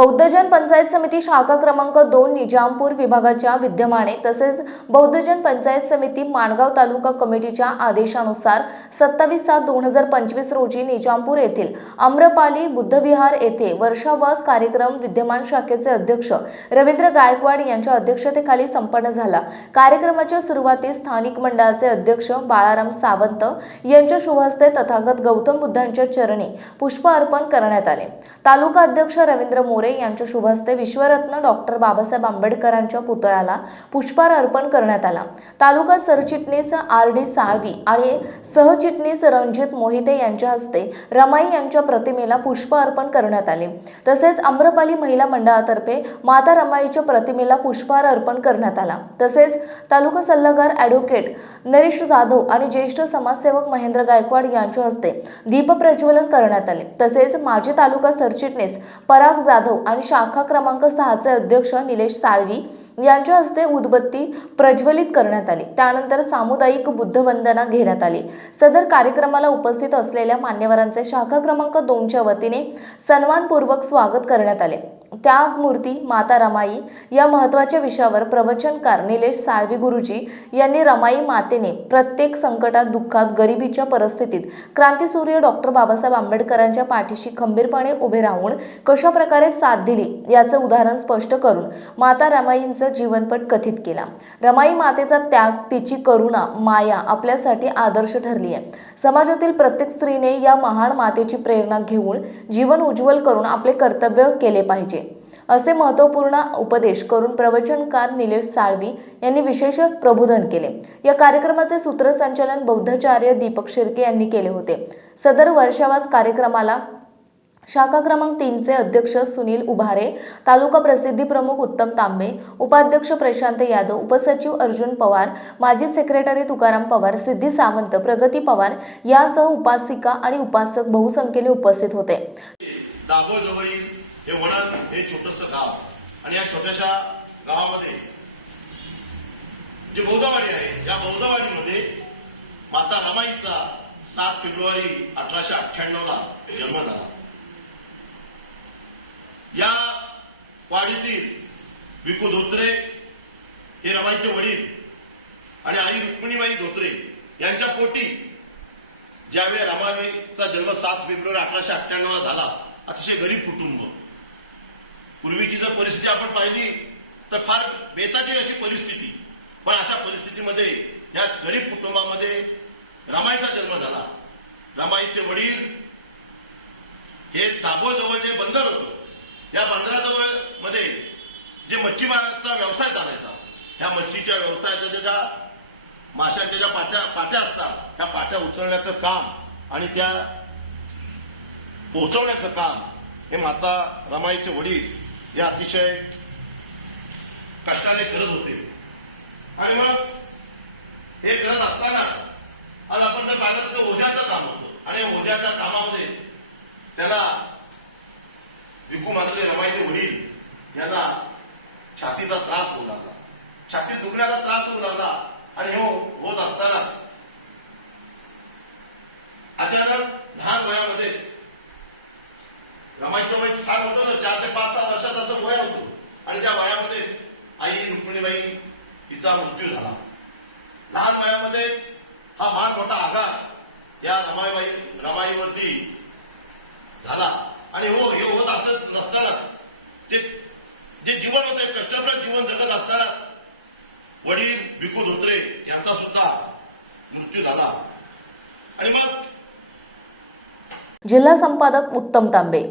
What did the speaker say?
बौद्धजन पंचायत समिती शाखा क्रमांक दोन निजामपूर विभागाच्या विद्यमाने तसेच बौद्धजन पंचायत समिती माणगाव तालुका कमिटीच्या आदेशानुसार सत्तावीस सात दोन हजार पंचवीस रोजी निजामपूर येथील आम्रपाली बुद्धविहार येथे वर्षावास कार्यक्रम विद्यमान शाखेचे अध्यक्ष रवींद्र गायकवाड यांच्या अध्यक्षतेखाली संपन्न झाला. कार्यक्रमाच्या सुरुवातीस स्थानिक मंडळाचे अध्यक्ष बाळाराम सावंत यांच्या शुभहस्ते तथागत गौतम बुद्धांच्या चरणी पुष्प अर्पण करण्यात आले. तालुका अध्यक्ष रवींद्र मोरे यांच्या शुभहस्ते विश्वरत्न डॉक्टर बाबासाहेब आंबेडकरांच्या पुतळ्याला पुष्पहार अर्पण करण्यात आला. तालुका सरचिटणीस आर डी साळवी आणि सहचिटणीस रणजित मोहिते यांच्या हस्ते रमाई यांच्या प्रतिमेला पुष्प अर्पण करण्यात आले. तसेच आम्रपाली महिला मंडळातर्फे माता रमाईच्या प्रतिमेला पुष्पहार अर्पण करण्यात आला. तसेच तालुका सल्लागार ॲडव्होकेट नरेश जाधव आणि ज्येष्ठ समाजसेवक महेंद्र गायकवाड यांच्या हस्ते दीपप्रज्वलन करण्यात आले. तसेच माजी तालुका सरचिटणीस पराग जाधव आणि शाखा क्रमांक सहाचे अध्यक्ष निलेश साळवी यांच्या हस्ते उदबत्ती प्रज्वलित करण्यात आली. त्यानंतर सामुदायिक बुद्धवंदना घेण्यात आली. सदर कार्यक्रमाला उपस्थित असलेल्या मान्यवरांचे शाखा क्रमांक दोनच्या वतीने सन्मानपूर्वक स्वागत करण्यात आले. त्यागमूर्ती माता रमाई या महत्त्वाच्या विषयावर प्रवचनकार निलेश साळवी गुरुजी यांनी रमाई मातेने प्रत्येक संकटात दुःखात गरिबीच्या परिस्थितीत क्रांतीसूर्य डॉक्टर बाबासाहेब आंबेडकरांच्या पाठीशी खंबीरपणे उभे राहून कशा प्रकारे साथ दिली? याचं उदाहरण स्पष्ट करून माता रमाईंचा जीवनपट कथित केला. रमाई मातेचा त्याग तिची करुणा माया आपल्यासाठी आदर्श ठरली आहे समाजातील प्रत्येक स्त्रीने या महान मातेची प्रेरणा घेऊन जीवन उज्ज्वल करून आपले कर्तव्य केले पाहिजे. असे महत्त्वपूर्ण उपदेश करून प्रवचनकार निलेश साळवी यांनी विशेष प्रबोधन केले. या कार्यक्रमाचे सूत्रसंचालन बौद्धाचार्य दीपक शिर्के यांनी केले होते. सदर वर्षावास कार्यक्रमाला शाखा क्रमांक तीनचे अध्यक्ष सुनील उभारे तालुका प्रसिद्धी प्रमुख उत्तम तांबे उपाध्यक्ष प्रशांत यादव उपसचिव अर्जुन पवार माजी सेक्रेटरी तुकाराम पवार सिद्धी सावंत प्रगती पवार यासह उपासिका आणि उपासक बहुसंख्येने उपस्थित होते. हे वणन हे छोटस गाव आणि या छोट्याशा गावामध्ये जी बौद्धवाडी आहे या बौद्धवाडीमध्ये माता रमाईचा सात फेब्रुवारी अठराशे अठ्ठ्याण्णवला जन्म झाला. या वाडीतील विकू धोत्रे हे रमाईचे वडील आणि आई रुक्मिणीबाई धोत्रे यांच्या पोटी ज्यावेळी रमाबाईचा जन्म सात फेब्रुवारी अठराशे अठ्ठ्याण्णव ला झाला अतिशय गरीब कुटुंब. पूर्वीची जर परिस्थिती आपण पाहिली तर फार बेताची अशी परिस्थिती. पण अशा परिस्थितीमध्ये या गरीब कुटुंबामध्ये रमाईचा जन्म झाला. रमाईचे वडील हे दाभोजवळ या बंदराजवळमध्ये जे मच्छीमारांचा व्यवसाय चालायचा ह्या मच्छीच्या व्यवसायाच्या ज्या- ज्या माशांच्या ज्या पाट्या पाट्या असतात त्या पाट्या उचलण्याचं काम आणि त्या पोहोचवण्याचं काम हे माता रमाईचे वडील हे अतिशय कष्टाने करत होते. आणि मग हे करत असताना आज आपण जर पाहिलं तर ओझ्याचं काम होतं. आणि ओझ्याच्या कामामध्ये त्याला भिकू मात्र रमाईचे वडील यांना छातीचा त्रास होऊ लागला. छातीत दुखण्याचा त्रास होऊ लागला आणि हे होत असतानाच अचानक लहान वयामध्ये रमाईचं वय फार मोठं ना चार ते पाच सहा वर्षात असं वय होतं. आणि त्या वयामध्ये आई रुक्मिणीबाई हिचा मृत्यू झाला. लहान वयामध्येच हा फार मोठा आघात या रमाईबाई रमाईवरती झाला आणि हो हे होत असत नसतानाच ते जे जीवन होते कष्टप्रद जीवन जगत असतानाच वडील भिकू धोत्रे यांचा सुद्धा मृत्यू झाला. आणि मग जिल्हा संपादक उत्तम तांबे.